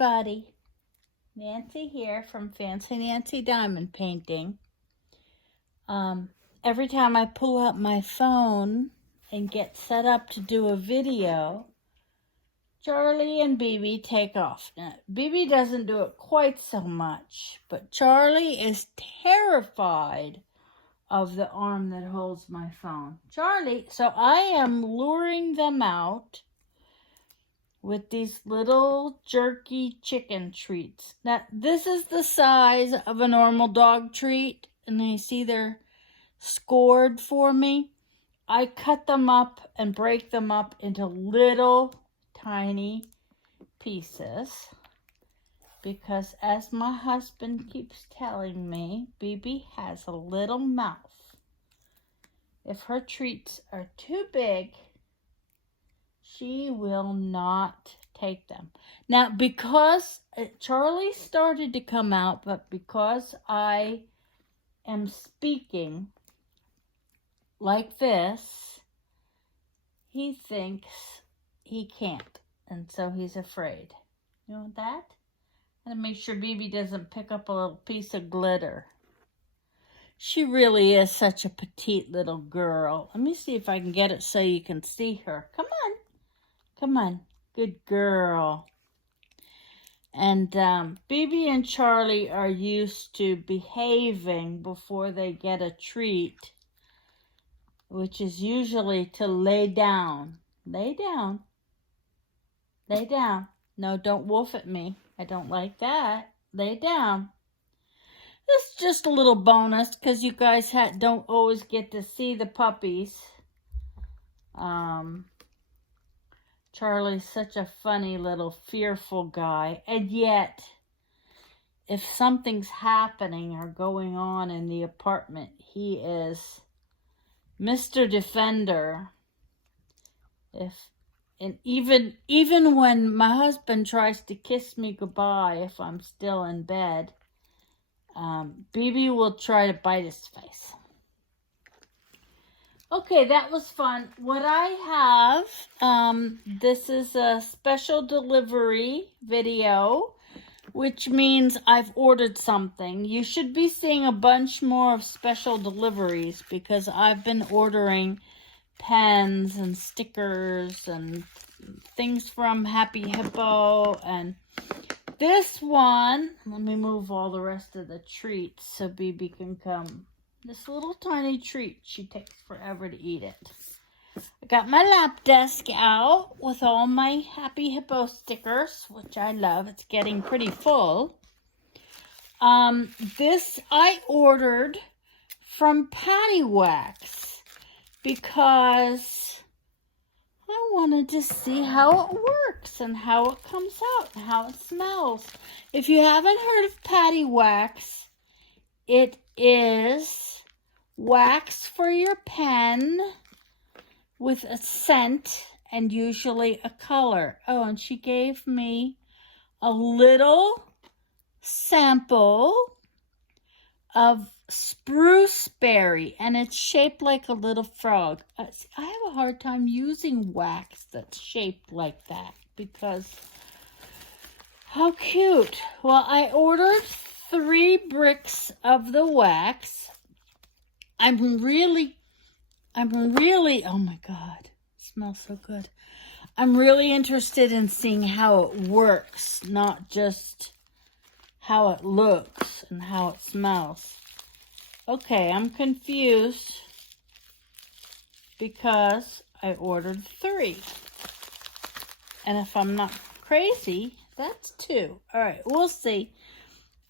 everybody. Nancy here from Fancy Nancy Diamond Painting. Every time I pull out my phone and get set up to do a video, Charlie and BB take off. Now, BB doesn't do it quite so much, but Charlie is terrified of the arm that holds my phone. So I am luring them out with these little jerky chicken treats. Now, this is the size of a normal dog treat, and you see they're scored for me. I cut them up and break them up into little tiny pieces because, as my husband keeps telling me, BB has a little mouth. If her treats are too big, she will not take them. Now, because Charlie started to come out, but because I am speaking like this, he thinks he can't, and so he's afraid. You know that? And to make sure BB doesn't pick up a little piece of glitter. She really is such a petite little girl. Let me see if I can get it so you can see her. Come on. Come on. Good girl. And BB and Charlie are used to behaving before they get a treat, which is usually to lay down. Lay down. Lay down. No, don't wolf at me. I don't like that. Lay down. This is just a little bonus because you guys don't always get to see the puppies. Charlie's such a funny little fearful guy. And yet, if something's happening or going on in the apartment, he is Mr. Defender. And even when my husband tries to kiss me goodbye if I'm still in bed, BB will try to bite his face. Okay, that was fun. What I have, this is a special delivery video, which means I've ordered something. You should be seeing a bunch more of special deliveries because I've been ordering pens and stickers and things from Happy Hippo. And this one, let me move all the rest of the treats so BB can come. This little tiny treat, she takes forever to eat it. I got my lap desk out with all my Happy Hippo stickers, which I love. It's getting pretty full. This I ordered from PaddyWaxx because I wanted to see how it works and how it comes out and how it smells. If you haven't heard of PaddyWaxx, it is wax for your pen with a scent and usually a color. Oh, and she gave me a little sample of spruce berry, and it's shaped like a little frog. I have a hard time using wax that's shaped like that because how cute. Well, I ordered 3 bricks of the wax. I'm really, oh my God, it smells so good. I'm really interested in seeing how it works, not just how it looks and how it smells. Okay, I'm confused because I ordered 3. And if I'm not crazy, that's 2. All right, we'll see.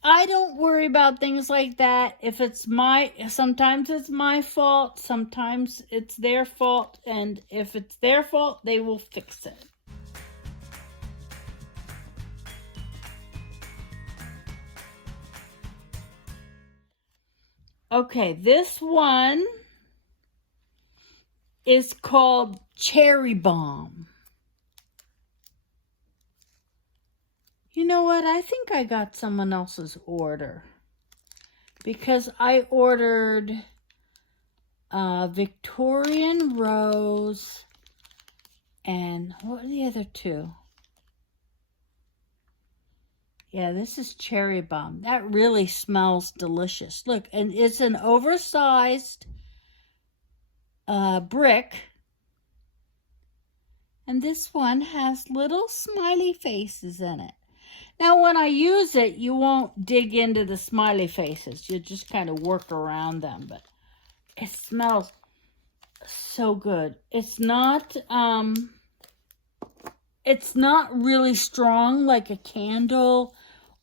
I don't worry about things like that. If it's sometimes it's my fault, sometimes it's their fault, and if it's their fault, they will fix it. Okay, this one is called Cherry Bomb. You know what? I think I got someone else's order because I ordered Victorian Rose and what are the other 2? Yeah, this is cherry bomb. That really smells delicious. Look, and it's an oversized brick. And this one has little smiley faces in it. Now, when I use it, you won't dig into the smiley faces. You just kind of work around them. But it smells so good. It's not really strong like a candle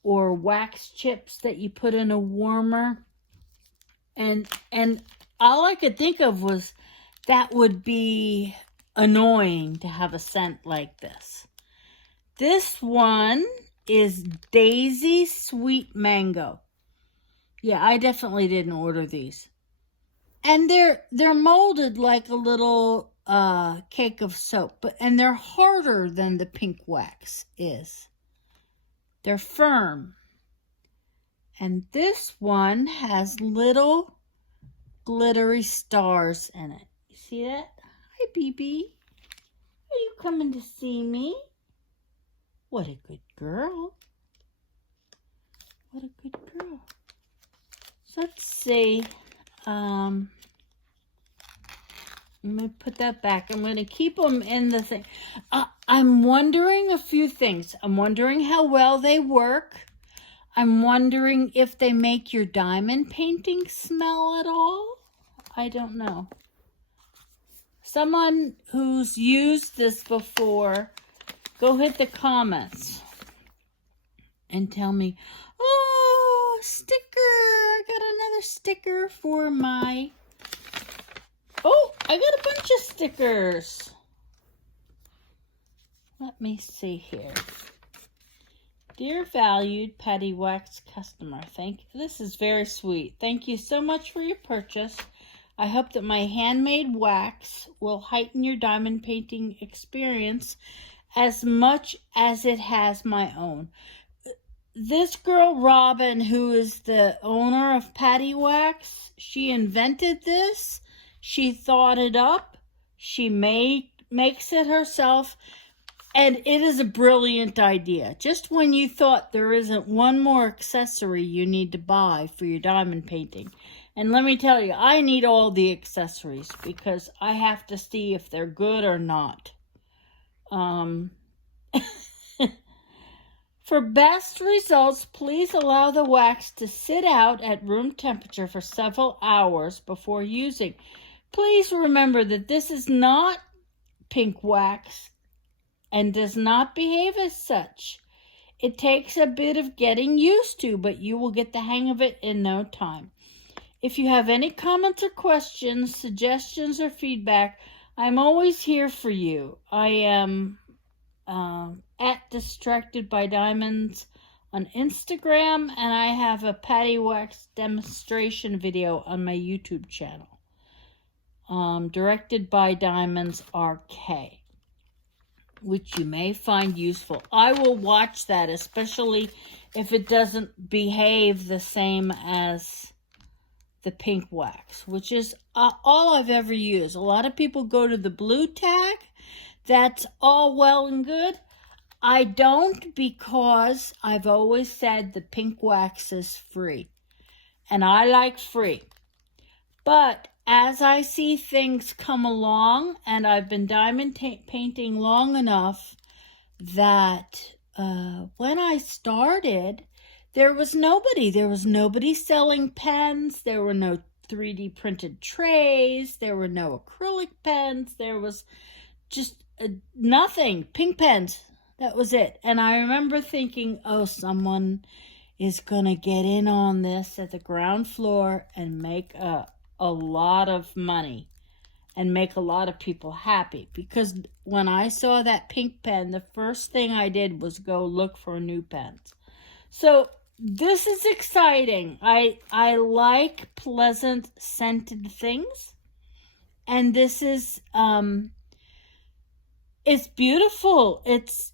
or wax chips that you put in a warmer. And all I could think of was that would be annoying to have a scent like this. This one is Daisy Sweet Mango. Yeah, I definitely didn't order these. And they're molded like a little cake of soap, and they're harder than the pink wax is. They're firm. And this one has little glittery stars in it. You see that? Hi, BB. Are you coming to see me? What a good girl. What a good girl. So let's see. Let me put that back. I'm going to keep them in the thing. I'm wondering a few things. I'm wondering how well they work. I'm wondering if they make your diamond painting smell at all. I don't know. Someone who's used this before, go hit the comments and tell me, oh, sticker. I got another sticker for my... Oh, I got a bunch of stickers. Let me see here. Dear valued PaddyWaxx customer, this is very sweet. Thank you so much for your purchase. I hope that my handmade wax will heighten your diamond painting experience as much as it has my own. This girl, Robyn, who is the owner of PaddyWaxx, she invented this. She thought it up. She makes it herself. And it is a brilliant idea. Just when you thought there isn't one more accessory you need to buy for your diamond painting. And let me tell you, I need all the accessories because I have to see if they're good or not. For best results, please allow the wax to sit out at room temperature for several hours before using. Please remember that this is not pink wax and does not behave as such. It takes a bit of getting used to, but you will get the hang of it in no time. If you have any comments or questions, suggestions, or feedback, I'm always here for you. I am at Distracted by Diamonds on Instagram, and I have a PaddyWaxx demonstration video on my YouTube channel. Directed by Diamonds RK, which you may find useful. I will watch that, especially if it doesn't behave the same as the pink wax, which is all I've ever used. A lot of people go to the blue tag. That's all well and good. I don't, because I've always said the pink wax is free, and I like free. But as I see things come along, and I've been diamond painting long enough that when I started, there was nobody selling pens. There were no 3D printed trays. There were no acrylic pens. There was just nothing. Pink pens. That was it. And I remember thinking, oh, someone is going to get in on this at the ground floor and make a lot of money and make a lot of people happy. Because when I saw that pink pen, the first thing I did was go look for new pens. So this is exciting. I like pleasant scented things. And this is, it's beautiful. It's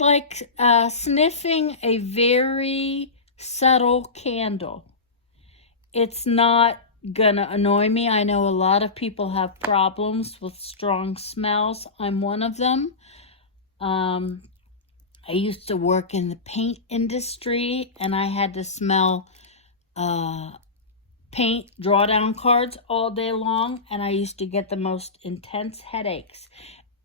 like sniffing a very subtle candle. It's not gonna annoy me. I know a lot of people have problems with strong smells. I'm one of them. I used to work in the paint industry, and I had to smell paint drawdown cards all day long, and I used to get the most intense headaches.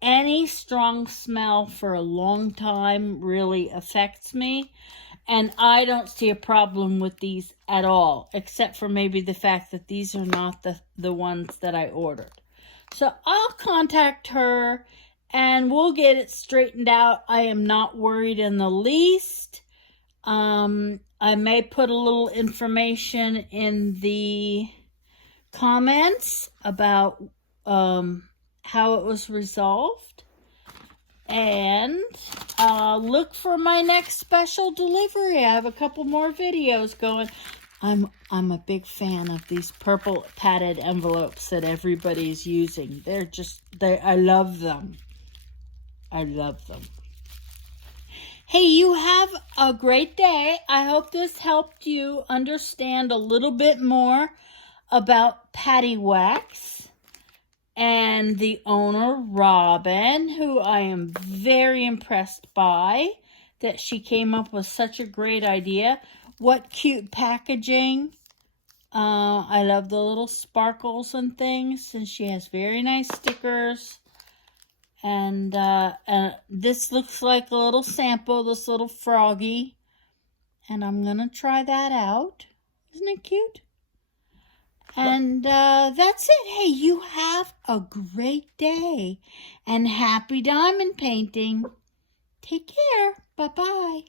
Any strong smell for a long time really affects me, and I don't see a problem with these at all, except for maybe the fact that these are not the ones that I ordered. So I'll contact her and we'll get it straightened out. I am not worried in the least. I may put a little information in the comments about how it was resolved. And look for my next special delivery. I have a couple more videos going. I'm a big fan of these purple padded envelopes that everybody's using. I love them. I love them. Hey, you have a great day. I hope this helped you understand a little bit more about PaddyWaxx and the owner, Robyn, who I am very impressed by, that she came up with such a great idea. What cute packaging. I love the little sparkles and things, and she has very nice stickers. And this looks like a little sample, this little froggy. And I'm going to try that out. Isn't it cute? And that's it. Hey, you have a great day. And happy diamond painting. Take care. Bye-bye.